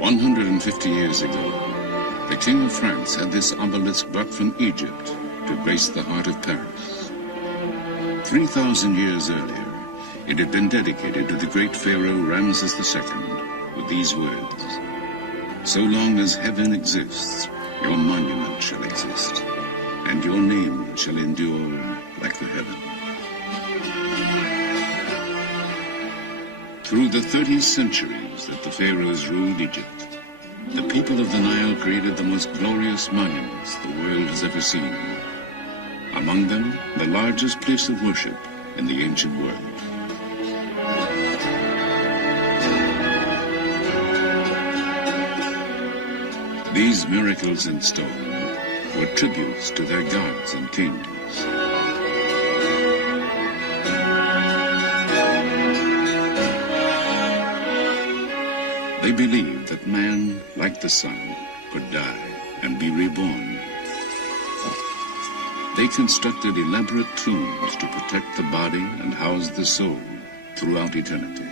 150 years ago, the King of France had this obelisk brought from Egypt to grace the heart of Paris. 3,000 years earlier, it had been dedicated to the great pharaoh Ramses II with these words: "So long as heaven exists, your monument shall exist, and your name shall endure like the heaven." Through the 30 centuries that the pharaohs ruled Egypt, the people of the Nile created the most glorious monuments the world has ever seen. Among them, the largest place of worship in the ancient world. These miracles in stone were tributes to their gods and kings. They believed that man, like the sun, could die and be reborn. They constructed elaborate tombs to protect the body and house the soul throughout eternity.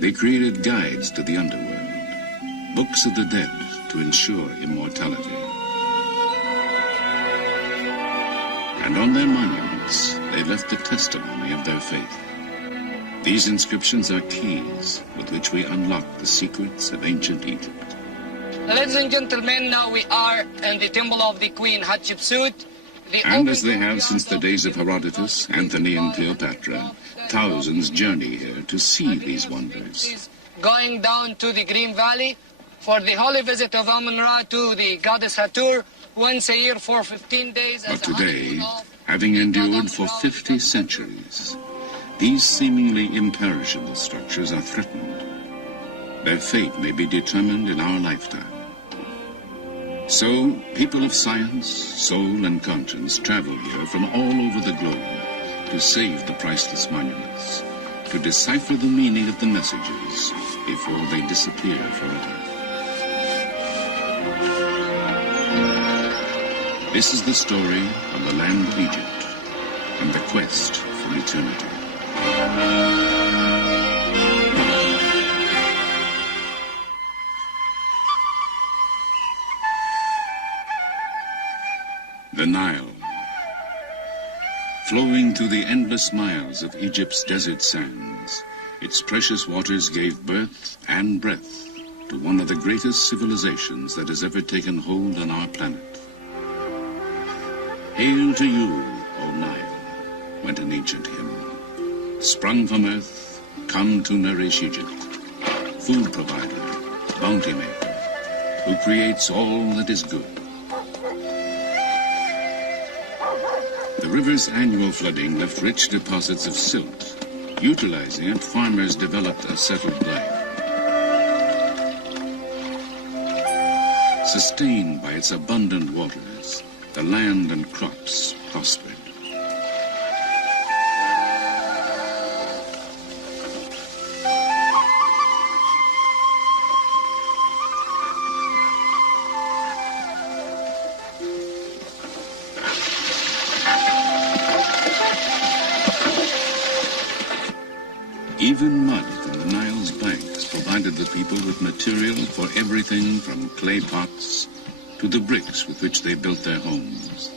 They created guides to the underworld, books of the dead to ensure immortality. And on their monuments, they left the testimony of their faith. These inscriptions are keys with which we unlock the secrets of ancient Egypt. Ladies and gentlemen, now we are in the temple of the Queen Hatshepsut. And as they have since the days of Herodotus, Antony, and Cleopatra, thousands journey here to see these wonders. Going down to the Green Valley for the holy visit of Amun-Ra to the goddess Hathor once a year for 15 days. But today, having endured for 50 centuries, these seemingly imperishable structures are threatened. Their fate may be determined in our lifetime. So, people of science, soul, and conscience travel here from all over the globe to save the priceless monuments, to decipher the meaning of the messages before they disappear forever. This is the story of the land of Egypt and the quest for eternity. The Nile, flowing through the endless miles of Egypt's desert sands, its precious waters gave birth and breath to one of the greatest civilizations that has ever taken hold on our planet. Hail to you, O Nile, went an ancient hymn. Sprung from earth, come to nourish Egypt, food provider, bounty maker, who creates all that is good. The river's annual flooding left rich deposits of silt. Utilizing it, farmers developed a settled life. Sustained by its abundant waters, the land and crops prospered. Even mud from the Nile's banks provided the people with material for everything from clay pots to the bricks with which they built their homes.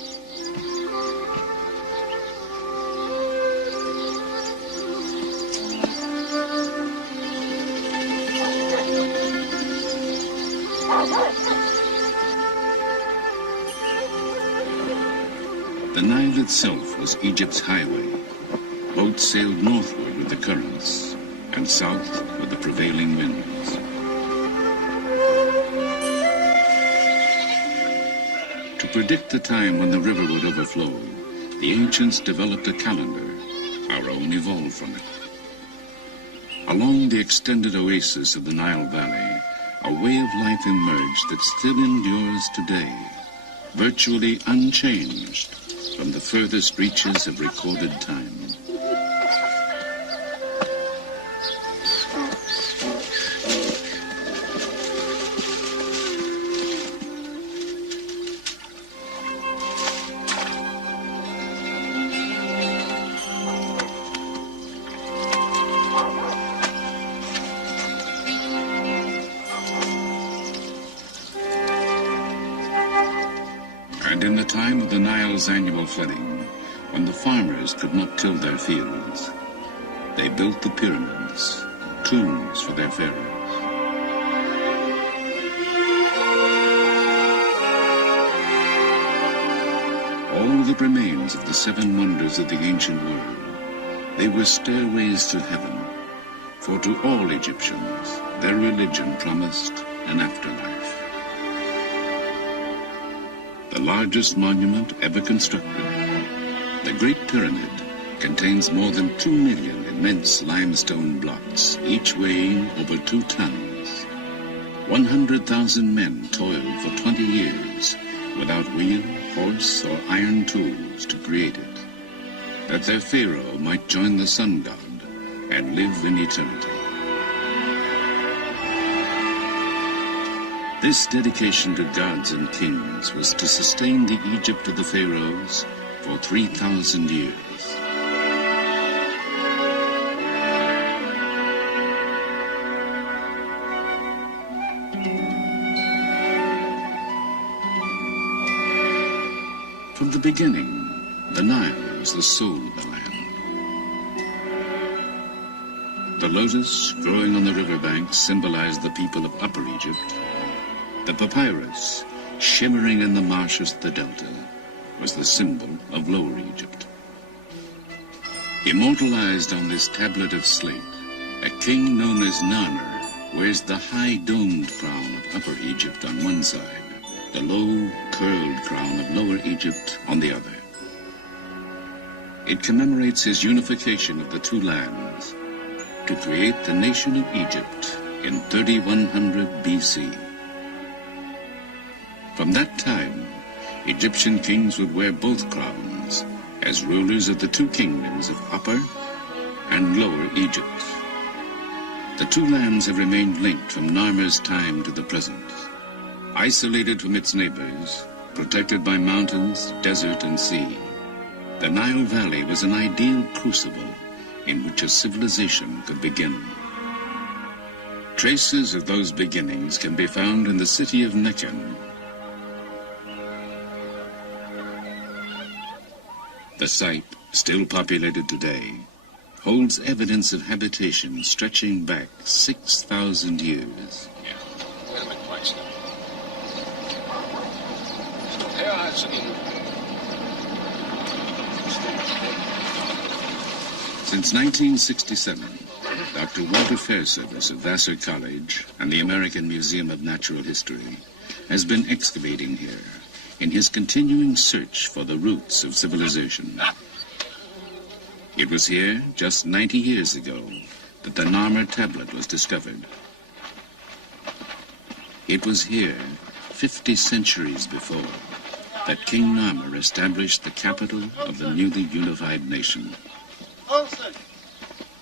The Nile itself was Egypt's highway. Boats sailed northward with the currents and south with the prevailing winds. To predict the time when the river would overflow, the ancients developed a calendar. Our own evolved from it. Along the extended oasis of the Nile Valley, a way of life emerged that still endures today, virtually unchanged from the furthest reaches of recorded time. And in the time of the Nile's annual flooding, when the farmers could not till their fields, they built the pyramids, tombs for their pharaohs. All that remains of the seven wonders of the ancient world, they were stairways to heaven, for to all Egyptians, their religion promised an afterlife. The largest monument ever constructed, the Great Pyramid, contains more than 2 million immense limestone blocks, each weighing over 2 tons. 100,000 men toiled for 20 years without wheel, horse, or iron tools to create it, that their pharaoh might join the sun god and live in eternity. This dedication to gods and kings was to sustain the Egypt of the pharaohs for 3,000 years. From the beginning, the Nile was the soul of the land. The lotus growing on the riverbanks symbolized the people of Upper Egypt. The papyrus, shimmering in the marshes of the delta, was the symbol of Lower Egypt. Immortalized on this tablet of slate, a king known as Narmer wears the high domed crown of Upper Egypt on one side, the low, curled crown of Lower Egypt on the other. It commemorates his unification of the two lands to create the nation of Egypt in 3100 BC. From that time, Egyptian kings would wear both crowns as rulers of the two kingdoms of Upper and Lower Egypt. The two lands have remained linked from Narmer's time to the present. Isolated from its neighbors, protected by mountains, desert, and sea, the Nile Valley was an ideal crucible in which a civilization could begin. Traces of those beginnings can be found in the city of Mecca. The site, still populated today, holds evidence of habitation stretching back 6,000 years. Since 1967, Dr. Walter Fairservice of Vassar College and the American Museum of Natural History has been excavating here in his continuing search for the roots of civilization. It was here, just 90 years ago, that the Narmer tablet was discovered. It was here, 50 centuries before, that King Narmer established the capital of the newly unified nation.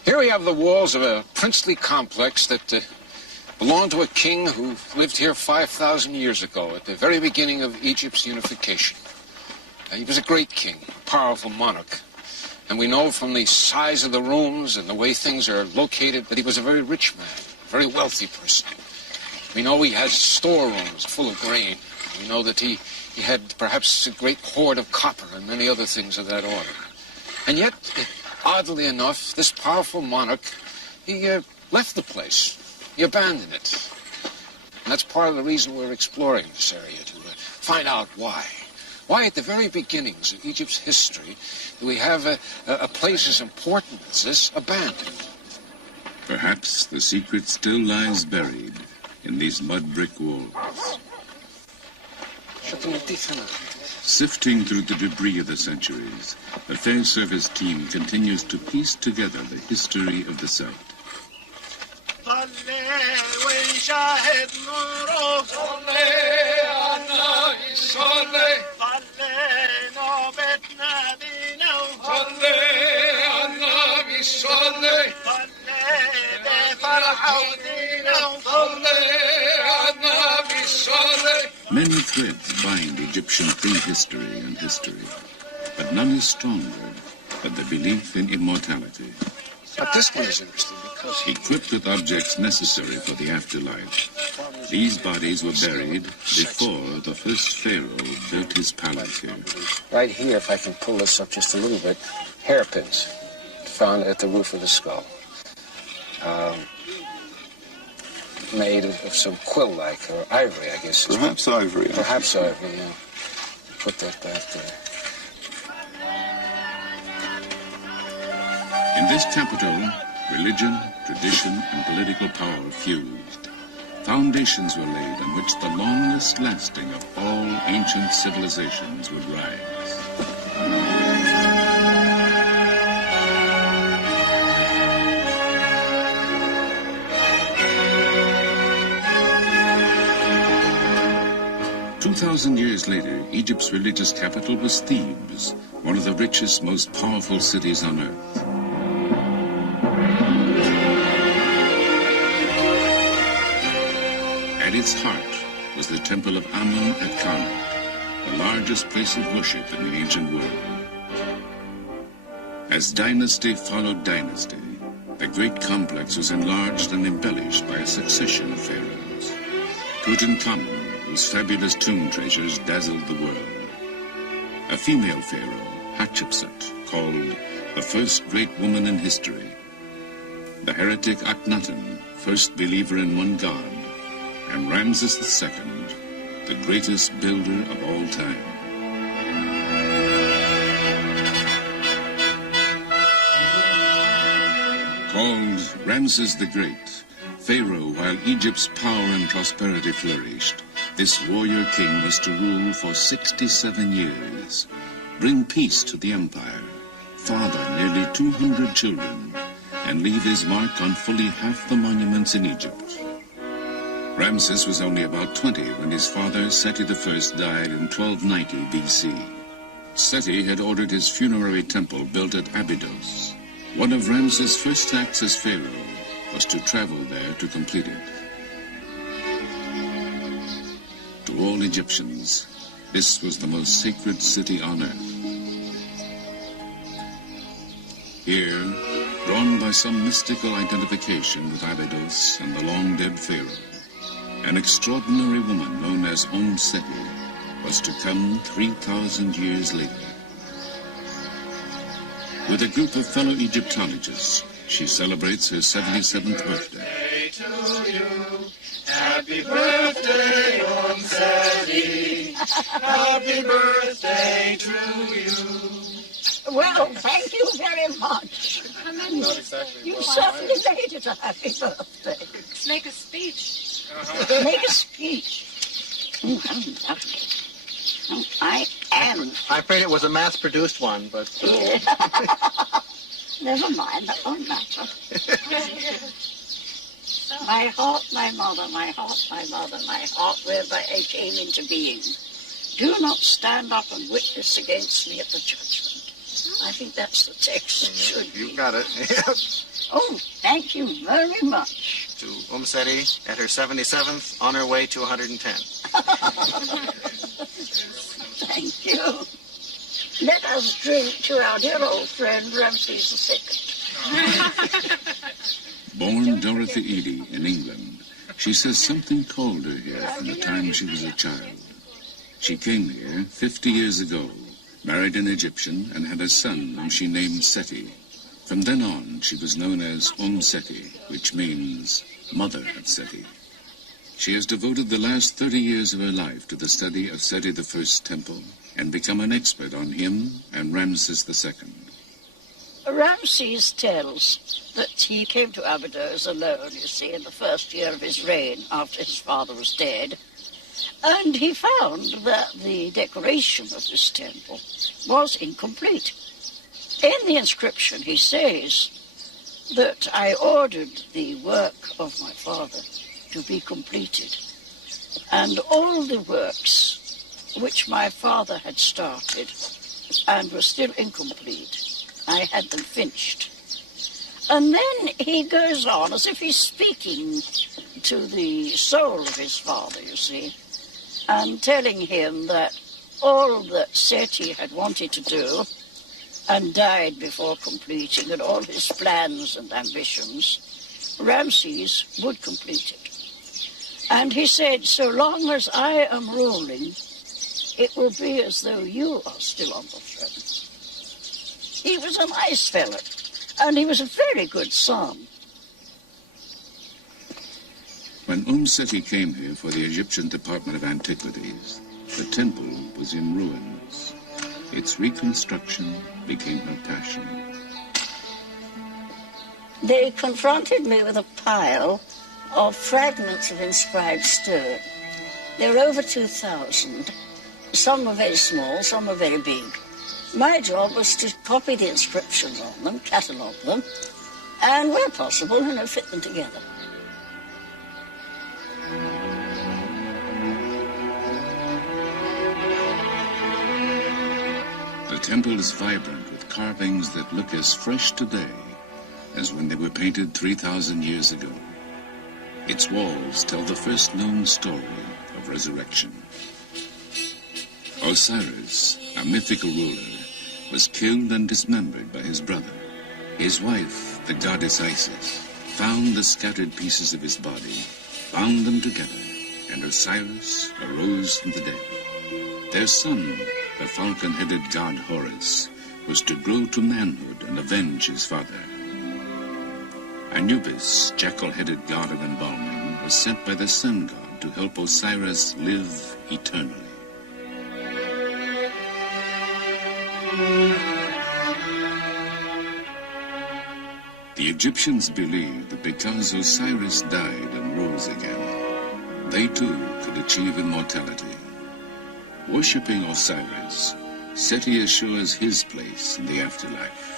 Here we have the walls of a princely complex that belonged to a king who lived here 5,000 years ago at the very beginning of Egypt's unification. He was a great king, a powerful monarch. And we know from the size of the rooms and the way things are located that he was a very rich man, a very wealthy person. We know he has storerooms full of grain. We know that he had perhaps a great hoard of copper and many other things of that order. And yet, oddly enough, this powerful monarch, he left the place. He abandoned it. And that's part of the reason we're exploring this area, to find out why. Why at the very beginnings of Egypt's history do we have a place as important as this abandoned? Perhaps the secret still lies buried in these mud brick walls. Sifting through the debris of the centuries, the Fairservice team continues to piece together the history of the site. Many threads bind Egyptian prehistory and history, but none is stronger than the belief in immortality. But this one is interesting because equipped with objects necessary for the afterlife, These bodies were buried before the first pharaoh built his palace here. Right here, if I can pull this up just a little bit, hairpins found at the roof of the skull. Made of some quill-like, or ivory, I guess. Perhaps ivory. Perhaps ivory, yeah. Put that back there. In this capital, religion, tradition, and political power fused. Foundations were laid on which the longest lasting of all ancient civilizations would rise. 2,000 years later, Egypt's religious capital was Thebes, one of the richest, most powerful cities on earth. At its heart was the temple of Amun at Karnak, the largest place of worship in the ancient world. As dynasty followed dynasty, the great complex was enlarged and embellished by a succession of pharaohs. Tutankhamun, whose fabulous tomb treasures dazzled the world. A female pharaoh, Hatshepsut, called the first great woman in history. The heretic Akhenaten, first believer in one god. And Ramses II, the greatest builder of all time. Called Ramses the Great, Pharaoh while Egypt's power and prosperity flourished, this warrior king was to rule for 67 years, bring peace to the empire, father nearly 200 children, and leave his mark on fully half the monuments in Egypt. Ramses was only about 20 when his father, Seti I, died in 1290 BC. Seti had ordered his funerary temple built at Abydos. One of Ramses' first acts as pharaoh was to travel there to complete it. To all Egyptians, this was the most sacred city on earth. Here, drawn by some mystical identification with Abydos and the long-dead pharaoh, an extraordinary woman known as Seti was to come 3,000 years later. With a group of fellow Egyptologists, she celebrates her 77th birthday. Happy birthday, Seti. Happy birthday to you. Well, thank you very much. You certainly made it a happy birthday. Let's make a speech. Make a speech. I am. I afraid it was a mass-produced one, but... Never mind, that won't matter. My heart, my mother, my heart, my mother, my heart, whereby I came into being. Do not stand up and witness against me at the judgment. I think that's the text. It should be. You got it. Oh, thank you very much. To Seti at her 77th, on her way to 110. Thank you. Let us drink to our dear old friend Ramses II. Born Dorothy Eady in England, she says something called her here from the time she was a child. She came here 50 years ago, married an Egyptian, and had a son whom she named Seti. From then on, she was known as Seti, which means Mother of Seti. She has devoted the last 30 years of her life to the study of Seti I's temple and become an expert on him and Ramses II. Ramses tells that he came to Abydos alone, you see, in the first year of his reign after his father was dead. And he found that the decoration of this temple was incomplete. In the inscription, he says that I ordered the work of my father to be completed, and all the works which my father had started and were still incomplete, I had them finished. And then he goes on as if he's speaking to the soul of his father, you see, and telling him that all that Seti had wanted to do and died before completing, and all his plans and ambitions, Ramses would complete it. And he said, so long as I am ruling, it will be as though you are still on the throne. He was a nice fellow, and he was a very good son. When Seti came here for the Egyptian Department of Antiquities, the temple was in ruins. Its reconstruction became her passion. They confronted me with a pile of fragments of inscribed stone. There were over 2,000. Some were very small, some were very big. My job was to copy the inscriptions on them, catalogue them, and where possible, fit them together. The temple is vibrant with carvings that look as fresh today as when they were painted 3,000 years ago. Its walls tell the first known story of resurrection. Osiris, a mythical ruler, was killed and dismembered by his brother. His wife, the goddess Isis, found the scattered pieces of his body, bound them together, and Osiris arose from the dead. Their son, the falcon-headed god Horus, was to grow to manhood and avenge his father. Anubis, jackal-headed god of embalming, was sent by the sun god to help Osiris live eternally. The Egyptians believed that because Osiris died and rose again, they too could achieve immortality. Worshipping Osiris, Seti assures his place in the afterlife.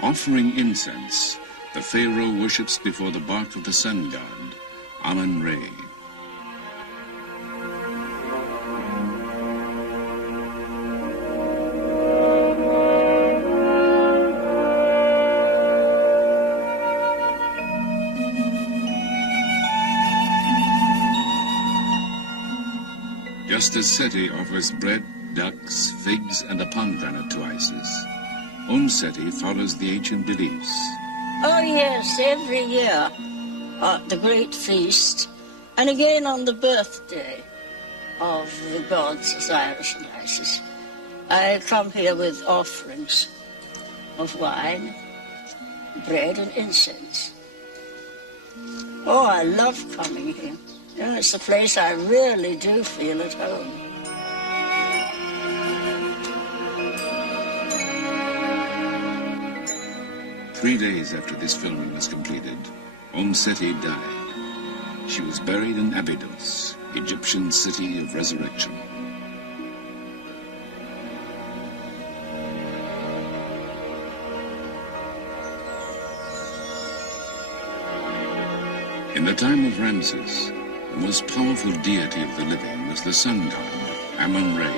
Offering incense, the pharaoh worships before the bark of the sun god, Amun-Re. Just as Seti offers bread, ducks, figs, and a pomegranate to Isis, Seti follows the ancient beliefs. Oh, yes, every year at the great feast, and again on the birthday of the gods Osiris and Isis, I come here with offerings of wine, bread, and incense. Oh, I love coming here. It's a place I really do feel at home. Three days after this filming was completed, Seti died. She was buried in Abydos, Egyptian city of resurrection. In the time of Ramses, the most powerful deity of the living was the sun god, Amun-Re.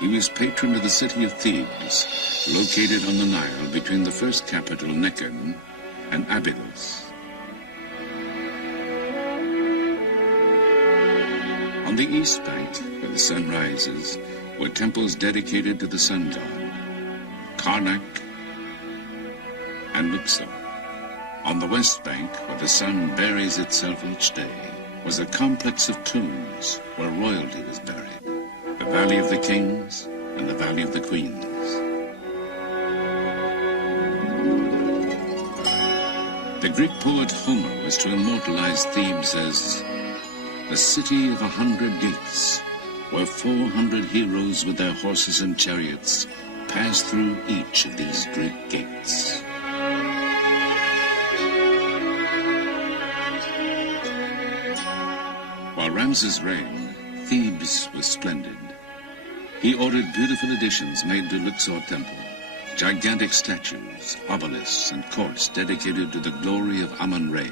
He was patron of the city of Thebes, located on the Nile between the first capital, Nekhen, and Abydos. On the east bank, where the sun rises, were temples dedicated to the sun god, Karnak and Luxor. On the west bank, where the sun buries itself each day, was a complex of tombs where royalty was buried, the Valley of the Kings and the Valley of the Queens. The Greek poet Homer was to immortalize Thebes as the city of 100 gates, where 400 heroes with their horses and chariots passed through each of these great gates. While Ramses reigned, Thebes was splendid. He ordered beautiful additions made to Luxor Temple, gigantic statues, obelisks, and courts dedicated to the glory of Amun-Re.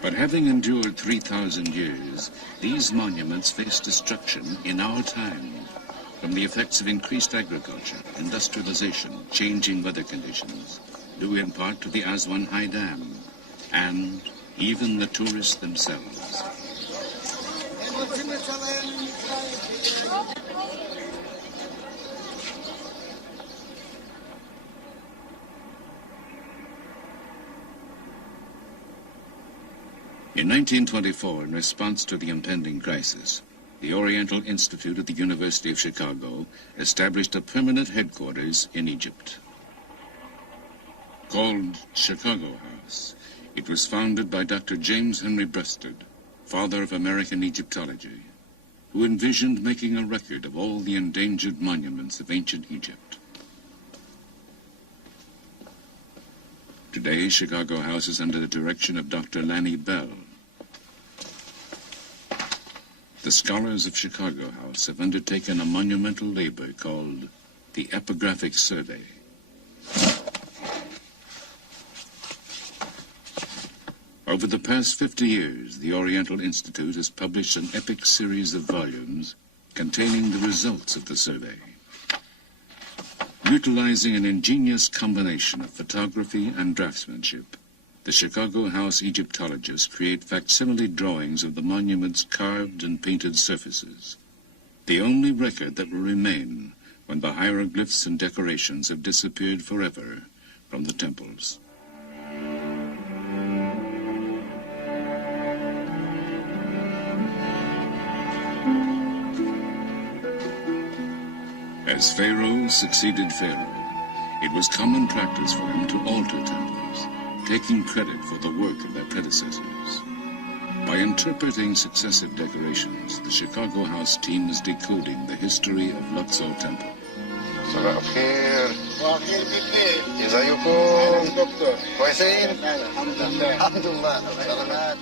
But having endured 3,000 years, these monuments face destruction in our time from the effects of increased agriculture, industrialization, changing weather conditions, due in part to the Aswan High Dam, and even the tourists themselves. In 1924, in response to the impending crisis, the Oriental Institute at the University of Chicago established a permanent headquarters in Egypt. Called Chicago House, it was founded by Dr. James Henry Breasted, father of American Egyptology, who envisioned making a record of all the endangered monuments of ancient Egypt. Today, Chicago House is under the direction of Dr. Lanny Bell. The scholars of Chicago House have undertaken a monumental labor called the Epigraphic Survey. Over the past 50 years, the Oriental Institute has published an epic series of volumes containing the results of the survey. Utilizing an ingenious combination of photography and draftsmanship, the Chicago House Egyptologists create facsimile drawings of the monument's carved and painted surfaces, the only record that will remain when the hieroglyphs and decorations have disappeared forever from the temples. As Pharaoh succeeded Pharaoh, it was common practice for them to alter temples, taking credit for the work of their predecessors. By interpreting successive decorations, the Chicago House team is decoding the history of Luxor Temple. صباح الخير. صباح الخير كيف ازيكم؟ دكتور كويسين؟ الحمد لله سلامات.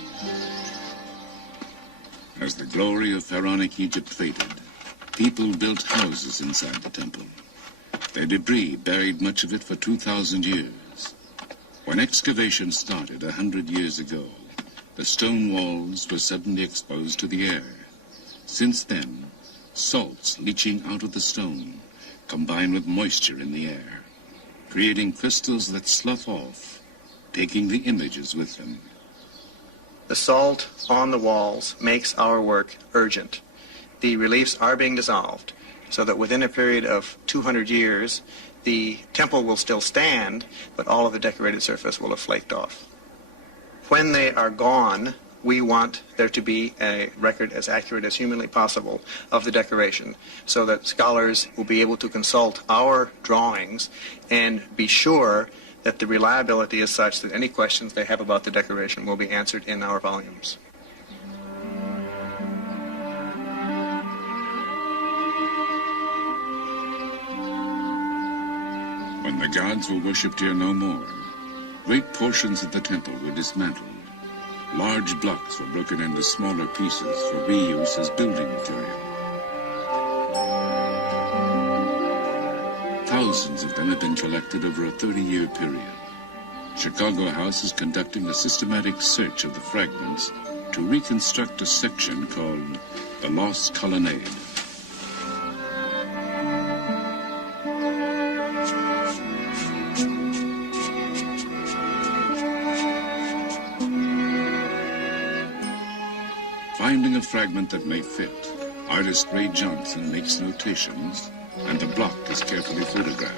As the glory of pharaonic Egypt faded, people built houses inside the temple. Their debris buried much of it for 2,000 years. When excavations started 100 years ago, the stone walls were suddenly exposed to the air. Since then, salts leaching out of the stone combine with moisture in the air, creating crystals that slough off, taking the images with them. The salt on the walls makes our work urgent. The reliefs are being dissolved, so that within a period of 200 years, the temple will still stand, but all of the decorated surface will have flaked off. When they are gone, we want there to be a record as accurate as humanly possible of the decoration, so that scholars will be able to consult our drawings and be sure that the reliability is such that any questions they have about the decoration will be answered in our volumes. When the gods were worshipped here no more, great portions of the temple were dismantled. Large blocks were broken into smaller pieces for reuse as building material. Thousands of them have been collected over a 30-year period. Chicago House is conducting a systematic search of the fragments to reconstruct a section called the Lost Colonnade. Finding a fragment that may fit, artist Ray Johnson makes notations, and the block is carefully photographed.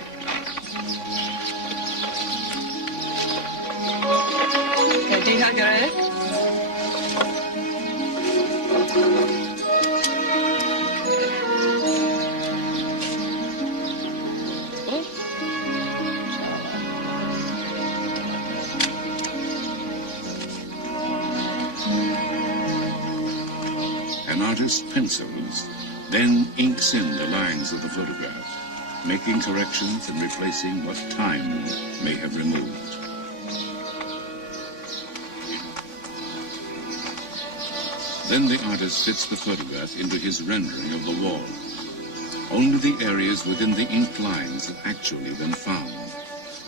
An artist's pencils then inks in the lines of the photograph, making corrections and replacing what time may have removed. Then the artist fits the photograph into his rendering of the wall. Only the areas within the inked lines have actually been found.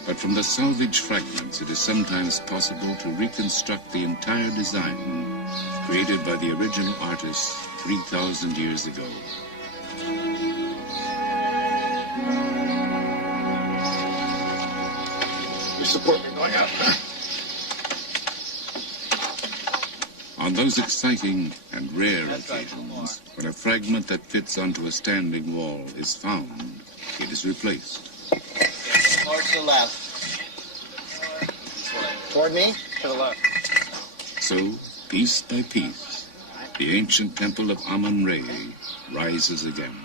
But from the salvaged fragments, it is sometimes possible to reconstruct the entire design created by the original artist 3,000 years ago. You support me going out? On those exciting and rare occasions, when a fragment that fits onto a standing wall is found, it is replaced. More to the left. Toward me? To the left. So, piece by piece, the ancient temple of Amun-Re rises again.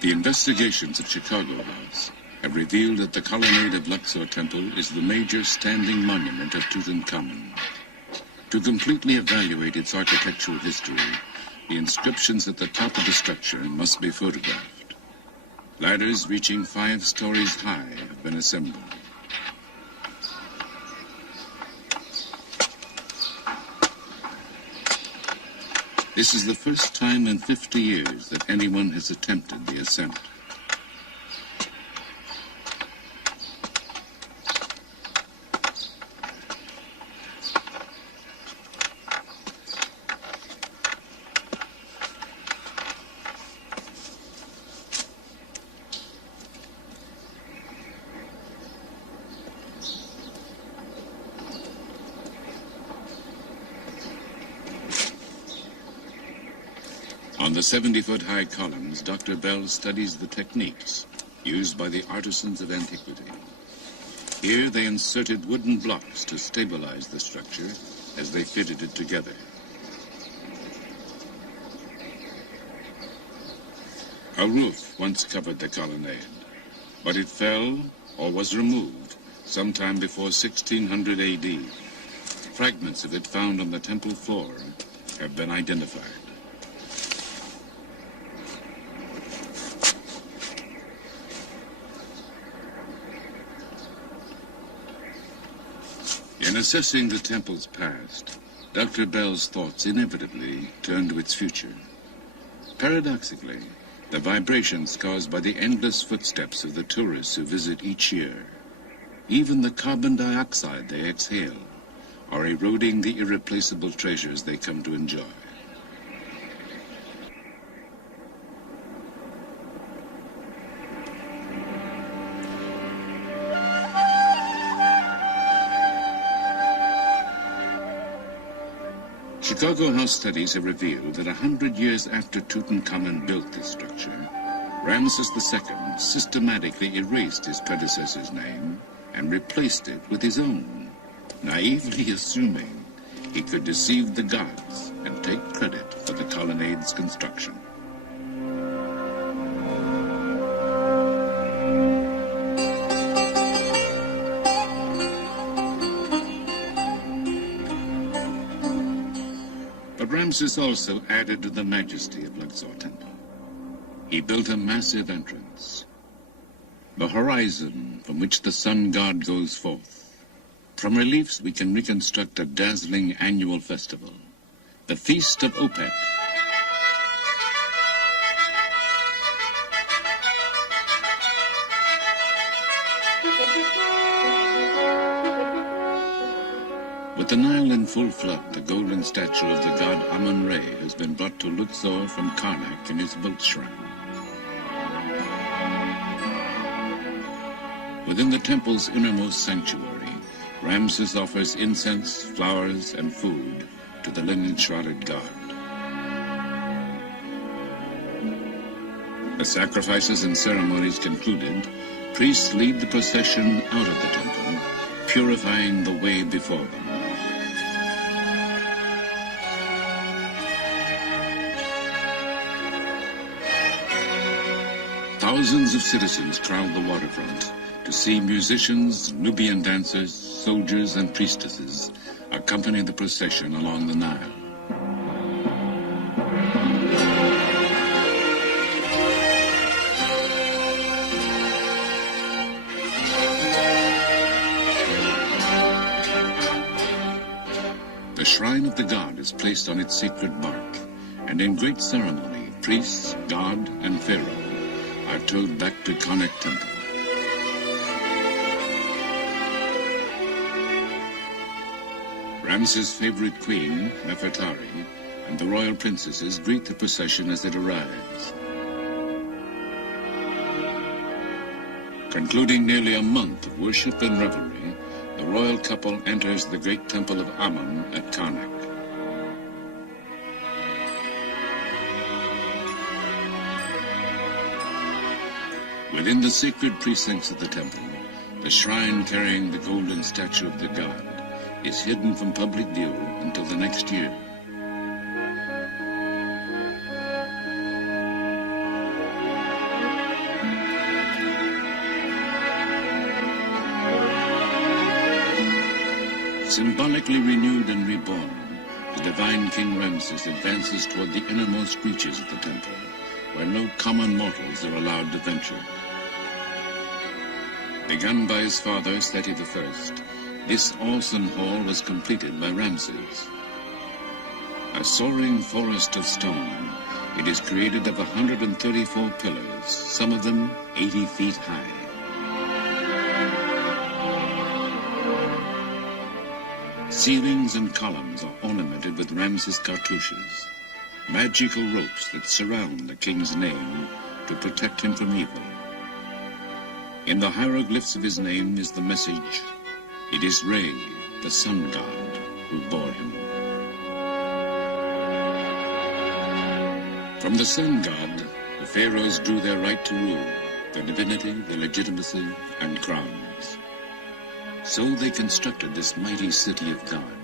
The investigations at Chicago House have revealed that the colonnade of Luxor Temple is the major standing monument of Tutankhamun. To completely evaluate its architectural history, the inscriptions at the top of the structure must be photographed. Ladders reaching 5 stories high have been assembled. This is the first time in 50 years that anyone has attempted the ascent. On the 70-foot-high columns, Dr. Bell studies the techniques used by the artisans of antiquity. Here they inserted wooden blocks to stabilize the structure as they fitted it together. A roof once covered the colonnade, but it fell or was removed sometime before 1600 AD. Fragments of it found on the temple floor have been identified. In assessing the temple's past, Dr. Bell's thoughts inevitably turn to its future. Paradoxically, the vibrations caused by the endless footsteps of the tourists who visit each year, even the carbon dioxide they exhale, are eroding the irreplaceable treasures they come to enjoy. Chicago House studies have revealed that 100 years after Tutankhamun built this structure, Ramses II systematically erased his predecessor's name and replaced it with his own, naively assuming he could deceive the gods and take credit for the colonnade's construction. Ramses also added to the majesty of Luxor Temple. He built a massive entrance, the horizon from which the sun god goes forth. From reliefs we can reconstruct a dazzling annual festival, the Feast of Opet. With the Nile in full flood, the golden statue of the god Amun-Re has been brought to Luxor from Karnak in his boat shrine. Within the temple's innermost sanctuary, Ramses offers incense, flowers, and food to the linen-shrouded god. The sacrifices and ceremonies concluded, priests lead the procession out of the temple, purifying the way before them. Thousands of citizens crowd the waterfront to see musicians, Nubian dancers, soldiers, and priestesses accompany the procession along the Nile. The shrine of the god is placed on its sacred bark, and in great ceremony, priests, god, and pharaoh are towed back to Karnak Temple. Ramses' favorite queen, Nefertari, and the royal princesses greet the procession as it arrives. Concluding nearly a month of worship and revelry, the royal couple enters the great temple of Amun at Karnak. Within the sacred precincts of the temple, the shrine carrying the golden statue of the god is hidden from public view until the next year. Symbolically renewed and reborn, the divine King Ramses advances toward the innermost reaches of the temple, where no common mortals are allowed to venture. Begun by his father, Seti I, this awesome hall was completed by Ramses. A soaring forest of stone, it is created of 134 pillars, some of them 80 feet high. Ceilings and columns are ornamented with Ramses cartouches, magical ropes that surround the king's name to protect him from evil. In the hieroglyphs of his name is the message, "It is Re, the sun god, who bore him." From the sun god, the pharaohs drew their right to rule, their divinity, their legitimacy, and crowns. So they constructed this mighty city of God.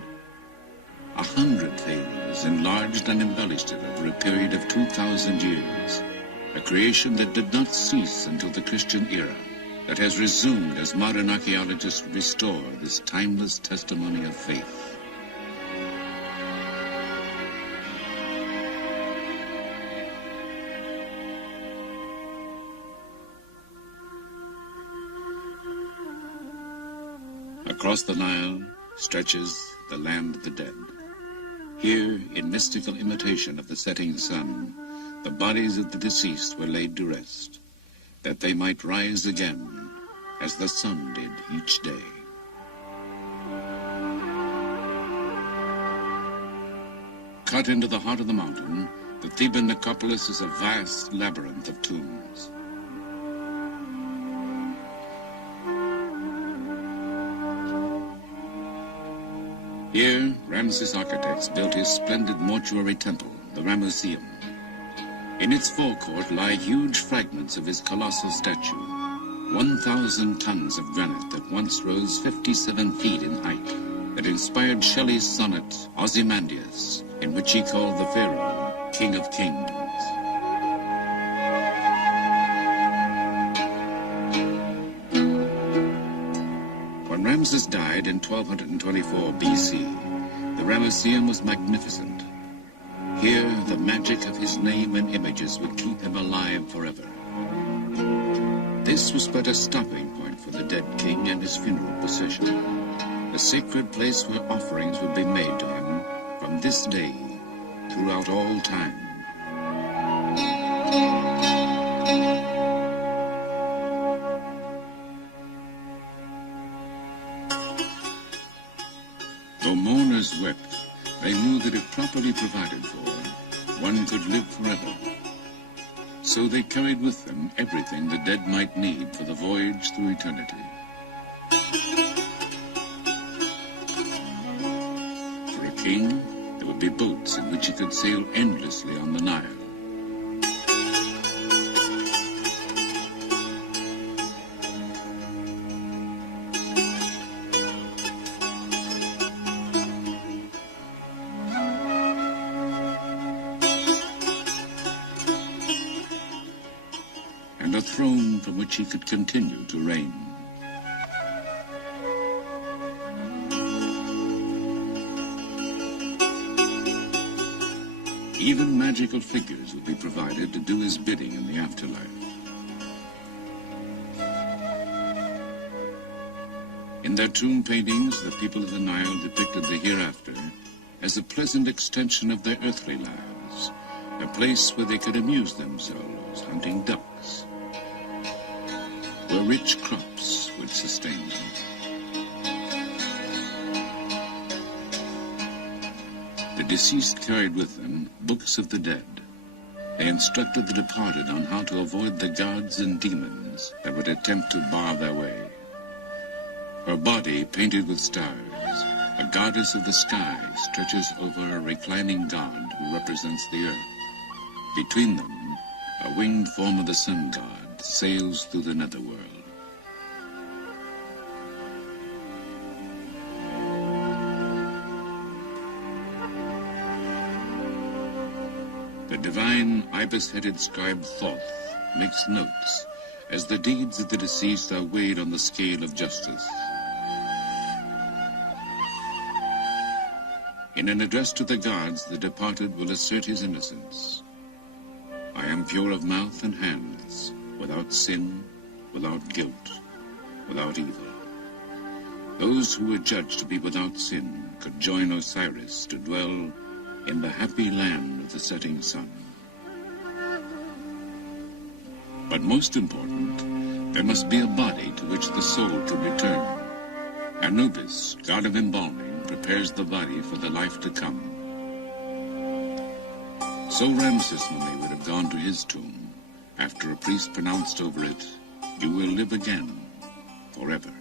100 pharaohs enlarged and embellished it over a period of 2,000 years, a creation that did not cease until the Christian era, that has resumed as modern archaeologists restore this timeless testimony of faith. Across the Nile stretches the land of the dead. Here, in mystical imitation of the setting sun, the bodies of the deceased were laid to rest, that they might rise again as the sun did each day. Cut into the heart of the mountain, the Theban necropolis is a vast labyrinth of tombs. Here, Ramses' architects built his splendid mortuary temple, the Ramesseum. In its forecourt lie huge fragments of his colossal statue, 1,000 tons of granite that once rose 57 feet in height, that inspired Shelley's sonnet, Ozymandias, in which he called the pharaoh King of Kings. When Ramses died in 1224 BC, the Ramesseum was magnificent. Here, the magic of his name and images would keep him alive forever. This was but a stopping point for the dead king and his funeral procession, a sacred place where offerings would be made to him from this day throughout all time. Though mourners wept, they knew that if properly provided for, one could live forever. So they carried with them everything the dead might need for the voyage through eternity. For a king, there would be boats in which he could sail endlessly on the Nile. And a throne from which he could continue to reign. Even magical figures would be provided to do his bidding in the afterlife. In their tomb paintings, the people of the Nile depicted the hereafter as a pleasant extension of their earthly lives, a place where they could amuse themselves hunting ducks, where rich crops would sustain them. The deceased carried with them books of the dead. They instructed the departed on how to avoid the gods and demons that would attempt to bar their way. Her body painted with stars, a goddess of the sky stretches over a reclining god who represents the earth. Between them, a winged form of the sun god sails through the netherworld. The divine ibis-headed scribe Thoth makes notes as the deeds of the deceased are weighed on the scale of justice. In an address to the gods, the departed will assert his innocence. I am pure of mouth and hands, without sin, without guilt, without evil. Those who were judged to be without sin could join Osiris to dwell in the happy land of the setting sun. But most important, there must be a body to which the soul could return. Anubis, god of embalming, prepares the body for the life to come. So Ramses mummy would have gone to his tomb after a priest pronounced over it, "You will live again, forever."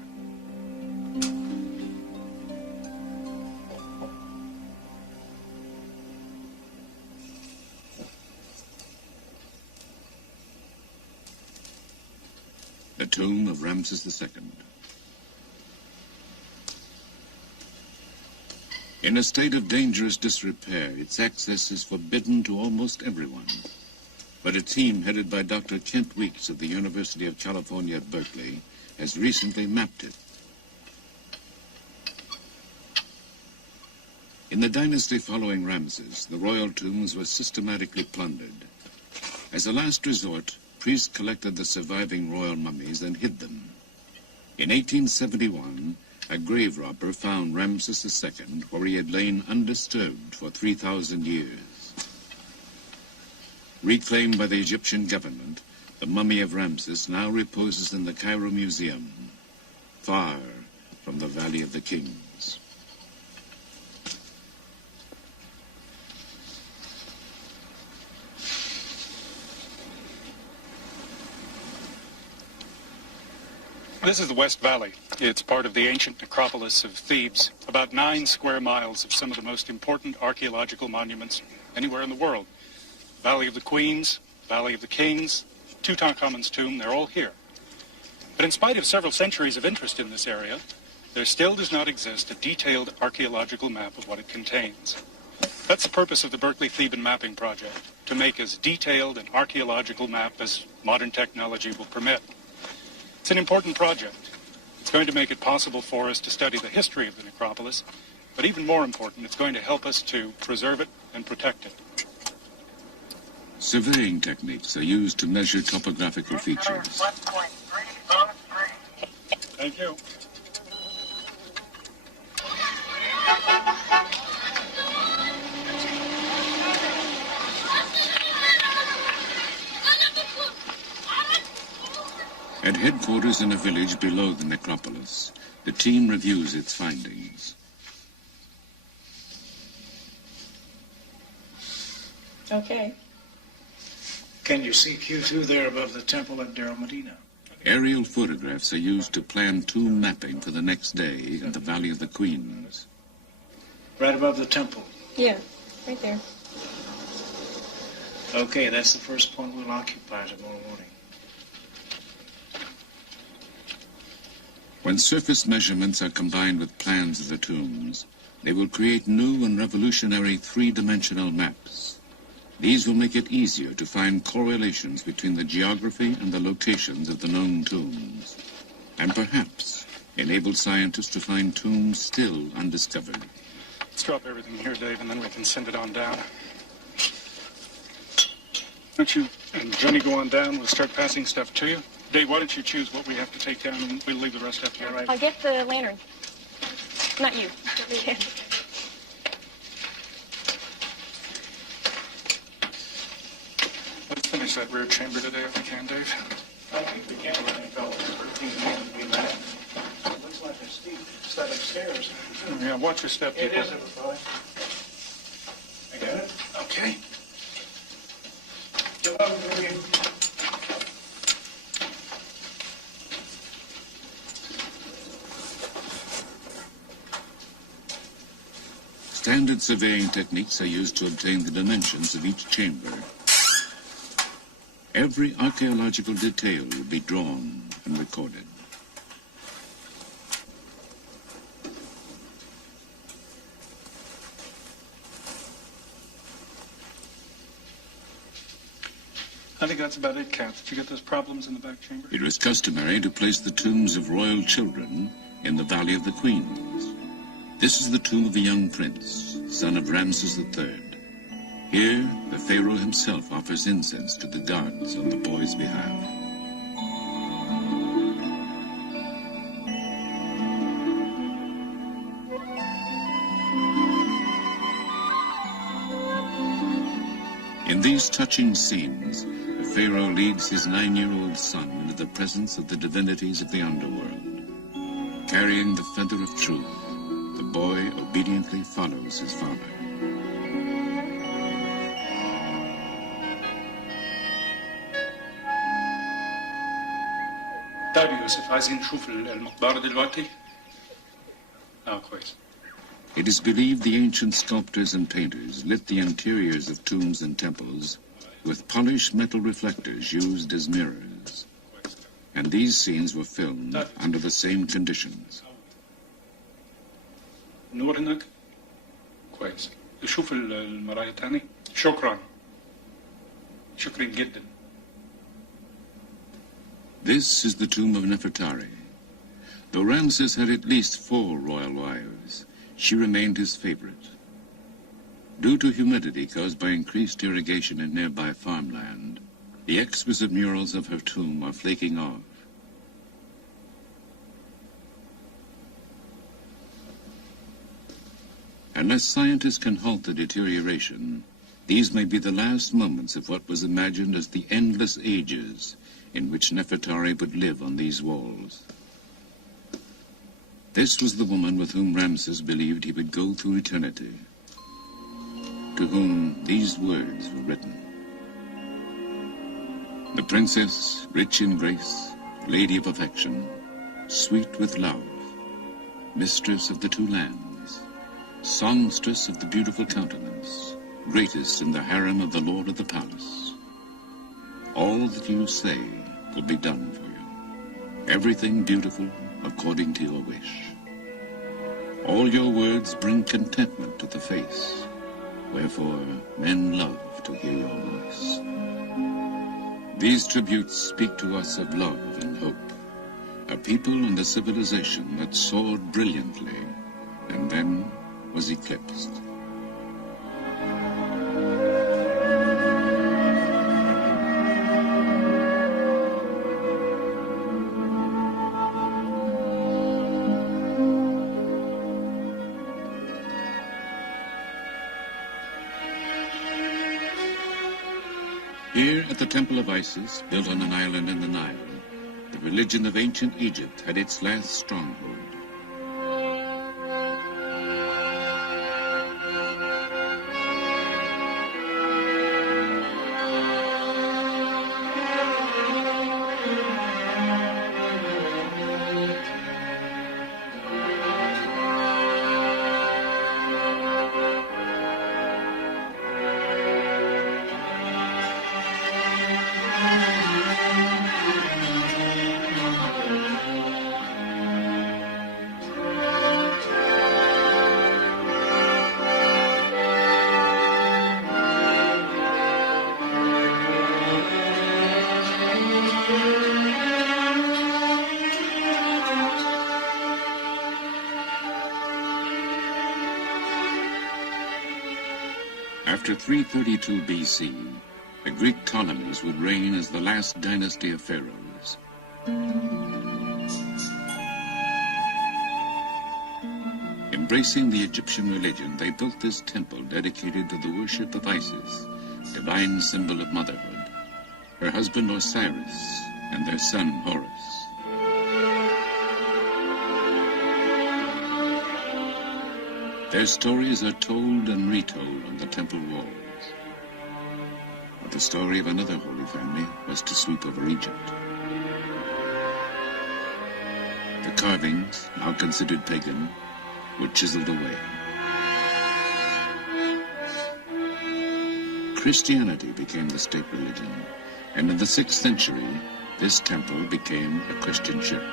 The tomb of Ramses II. In a state of dangerous disrepair, its access is forbidden to almost everyone. But a team headed by Dr. Kent Weeks of the University of California at Berkeley has recently mapped it. In the dynasty following Ramses, the royal tombs were systematically plundered. As a last resort, priests collected the surviving royal mummies and hid them. In 1871, a grave robber found Ramses II where he had lain undisturbed for 3,000 years. Reclaimed by the Egyptian government, the mummy of Ramses now reposes in the Cairo Museum, far from the Valley of the Kings. This is the West Valley. It's part of the ancient necropolis of Thebes, about 9 square miles of some of the most important archaeological monuments anywhere in the world. Valley of the Queens, Valley of the Kings, Tutankhamun's tomb, they're all here. But in spite of several centuries of interest in this area, there still does not exist a detailed archaeological map of what it contains. That's the purpose of the Berkeley Theban Mapping Project, to make as detailed an archaeological map as modern technology will permit. It's an important project. It's going to make it possible for us to study the history of the necropolis, but even more important, it's going to help us to preserve it and protect it. Surveying techniques are used to measure topographical features. Thank you. At headquarters in a village below the necropolis, the team reviews its findings. Okay. Can you see Q2 there above the temple at Deir Medina? Aerial photographs are used to plan tomb mapping for the next day in the Valley of the Queens. Right above the temple? Yeah, right there. Okay, that's the first point we'll occupy tomorrow morning. When surface measurements are combined with plans of the tombs, they will create new and revolutionary three-dimensional maps. These will make it easier to find correlations between the geography and the locations of the known tombs, and perhaps enable scientists to find tombs still undiscovered. Let's drop everything here, Dave, and then we can send it on down. Why don't you and Jenny go on down? We'll start passing stuff to you. Dave, why don't you choose what we have to take down, and we'll leave the rest up here. I'll get the lantern. Not you. Let's finish that rear chamber today if we can, Dave. I think we can let me go. 13 minutes will be back. Looks like a steep set of stairs. Yeah, watch your step, It people. is, everybody. I got it? Okay. Good luck with you. Standard surveying techniques are used to obtain the dimensions of each chamber. Every archaeological detail will be drawn and recorded. I think that's about it, Kath. Did you get those problems in the back chamber? It was customary to place the tombs of royal children in the Valley of the Queens. This is the tomb of a young prince, son of Ramses III. Here, the pharaoh himself offers incense to the gods on the boy's behalf. In these touching scenes, the pharaoh leads his 9-year-old son into the presence of the divinities of the underworld. Carrying the feather of truth, the boy obediently follows his father. طيب يوسف عايزين نشوف المقبرة دلوقتي؟ كويس. It is believed the ancient sculptors and painters lit the interiors of tombs and temples with polished metal reflectors used as mirrors. And these scenes were filmed under the same conditions. نور هناك؟ كويس. شوف المراية تاني؟ شكرا. شكرا جدا. This is the tomb of Nefertari. Though Ramses had at least 4 royal wives, she remained his favorite. Due to humidity caused by increased irrigation in nearby farmland, the exquisite murals of her tomb are flaking off. Unless scientists can halt the deterioration, these may be the last moments of what was imagined as the endless ages in which Nefertari would live on these walls. This was the woman with whom Ramses believed he would go through eternity, to whom these words were written. The princess, rich in grace, lady of affection, sweet with love, mistress of the 2 lands, songstress of the beautiful countenance, greatest in the harem of the lord of the palace. All that you say will be done for you. Everything beautiful according to your wish. All your words bring contentment to the face, wherefore men love to hear your voice. These tributes speak to us of love and hope, a people and a civilization that soared brilliantly and then was eclipsed. Here at the Temple of Isis, built on an island in the Nile, the religion of ancient Egypt had its last stronghold. After 332 BC, the Greek Ptolemies would reign as the last dynasty of pharaohs. Embracing the Egyptian religion, they built this temple dedicated to the worship of Isis, divine symbol of motherhood, her husband Osiris, and their son Horus. Their stories are told and retold on the temple walls. But the story of another holy family was to sweep over Egypt. The carvings, now considered pagan, were chiseled away. Christianity became the state religion, and in the 6th century, this temple became a Christian church.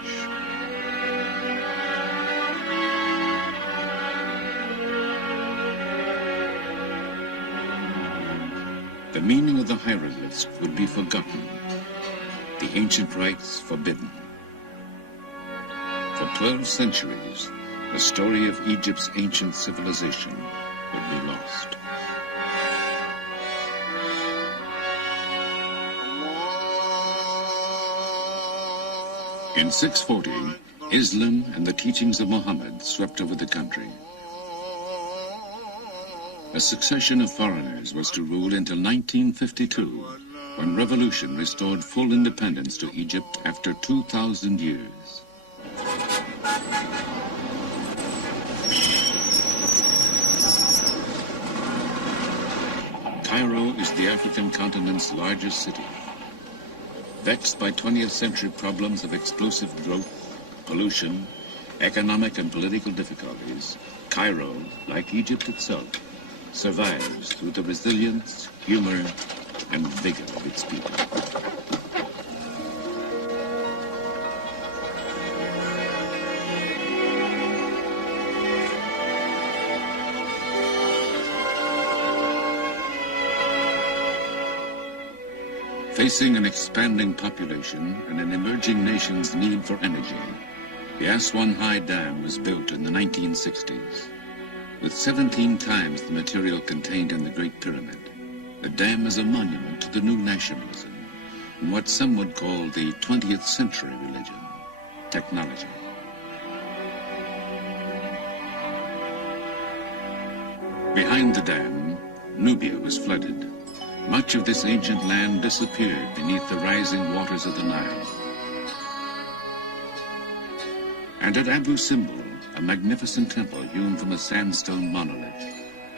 The meaning of the hieroglyphs would be forgotten, the ancient rites forbidden. For 12 centuries, the story of Egypt's ancient civilization would be lost. In 640, Islam and the teachings of Muhammad swept over the country. A succession of foreigners was to rule until 1952, when revolution restored full independence to Egypt after 2,000 years. Cairo is the African continent's largest city. Vexed by 20th century problems of explosive growth, pollution, economic and political difficulties, Cairo, like Egypt itself, survives through the resilience, humor, and vigor of its people. Facing an expanding population and an emerging nation's need for energy, the Aswan High Dam was built in the 1960s. With 17 times the material contained in the Great Pyramid, the dam is a monument to the new nationalism and what some would call the 20th century religion, technology. Behind the dam, Nubia was flooded. Much of this ancient land disappeared beneath the rising waters of the Nile. And at Abu Simbel, a magnificent temple hewn from a sandstone monolith,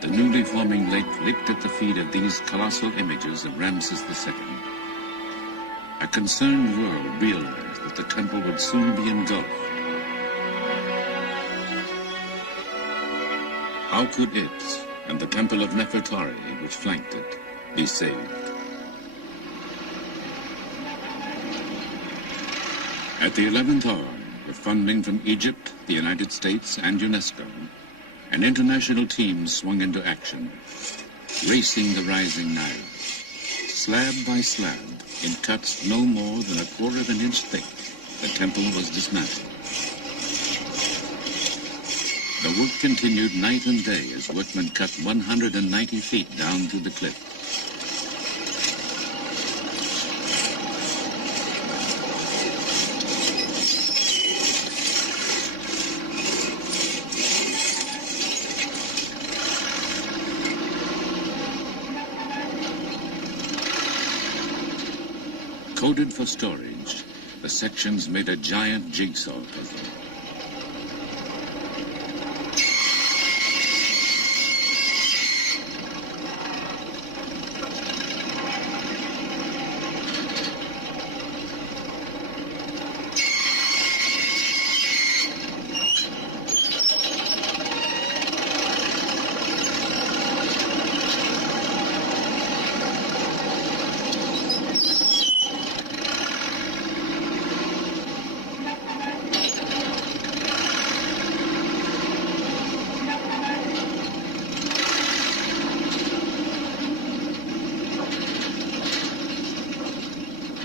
the newly forming lake licked at the feet of these colossal images of Ramses II. A concerned world realized that the temple would soon be engulfed. How could it, and the temple of Nefertari, which flanked it, be saved? At the 11th hour, with funding from Egypt, the United States, and UNESCO, an international team swung into action, racing the rising Nile. Slab by slab, in cuts no more than 1/4 of an inch thick, the temple was dismantled. The work continued night and day as workmen cut 190 feet down through the cliff. Coded for storage, the sections made a giant jigsaw puzzle.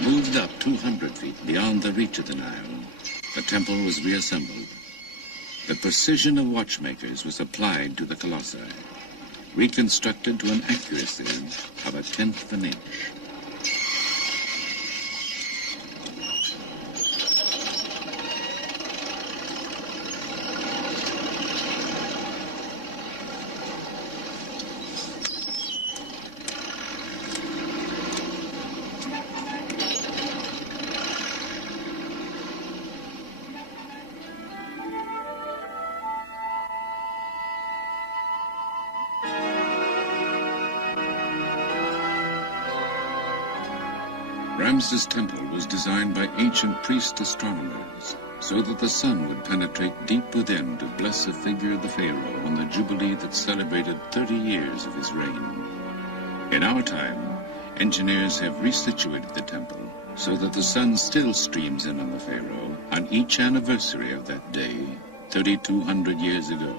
Moved up 200 feet beyond the reach of the Nile, the temple was reassembled. The precision of watchmakers was applied to the colossi, reconstructed to an accuracy of 1/10 of an inch. Ramses' temple was designed by ancient priest astronomers so that the sun would penetrate deep within to bless the figure of the pharaoh on the jubilee that celebrated 30 years of his reign. In our time, engineers have resituated the temple so that the sun still streams in on the pharaoh on each anniversary of that day, 3,200 years ago.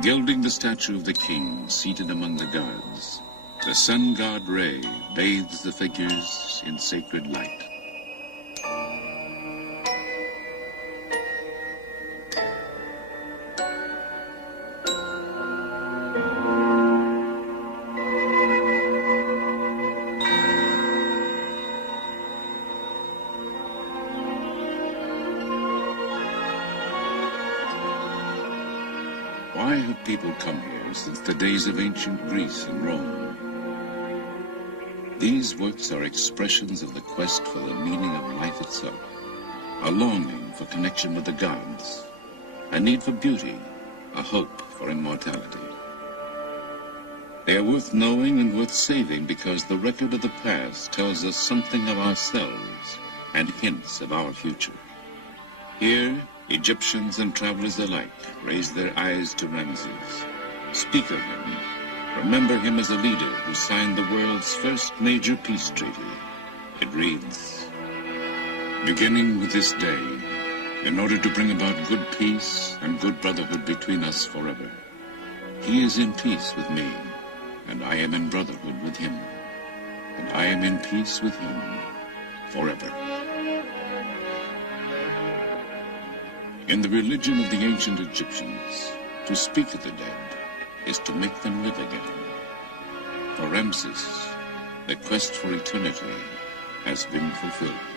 Gilding the statue of the king seated among the gods, the sun god Re bathes the figures in sacred light. Why have people come here since the days of ancient Greece and Rome? These works are expressions of the quest for the meaning of life itself, a longing for connection with the gods, a need for beauty, a hope for immortality. They are worth knowing and worth saving because the record of the past tells us something of ourselves and hints of our future. Here, Egyptians and travelers alike raise their eyes to Ramses, speak of him, remember him as a leader who signed the world's first major peace treaty. It reads, "Beginning with this day, in order to bring about good peace and good brotherhood between us forever, he is in peace with me, and I am in brotherhood with him, and I am in peace with him forever." In the religion of the ancient Egyptians, to speak of the dead is to make them live again. For Ramses, the quest for eternity has been fulfilled.